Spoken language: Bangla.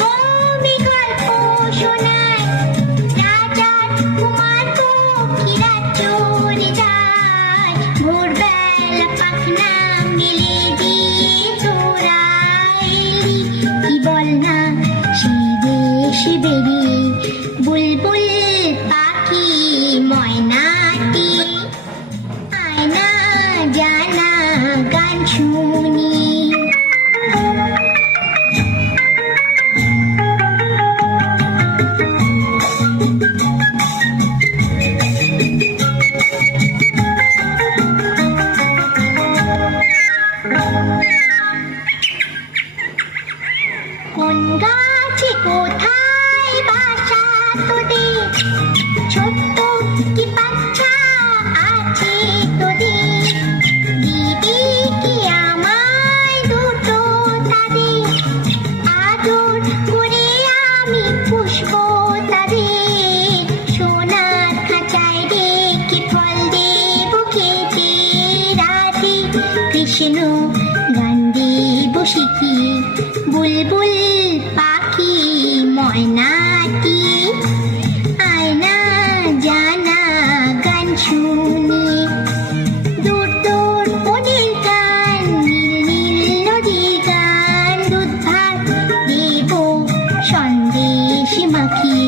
কবি গল্প শোনায়, রাজার কুমার পক্ষীরা চড়ে যায়, ভোরবেলা পাখনা মেলে দিয়ে তোরা এলি, কি বল না সেই দেশে বেরিয়ে বুলবুল পাখি ময়নাটি, আয়না জানা গান শুনি। কোন গাছে কোথায় বাসা তোদের, ছোট্ট কি বাচ্চা আছে তোদের, দিদি কি আমায় দুটো তাদের, আদর করে আমি পুষবো তাদের, সোনার খাঁচায় রেখে ফল দেবো খেতে রাতে, কৃষ্ণ গান দেবো শিখিয়ে বুলবুল পাখি ময়নাটি, আয়না জানা গান শুনি। দূর দূর ওদের গান, নীল নীল নদীর গান, দুধ ভাত দেব সন্দেশ মাখিয়ে।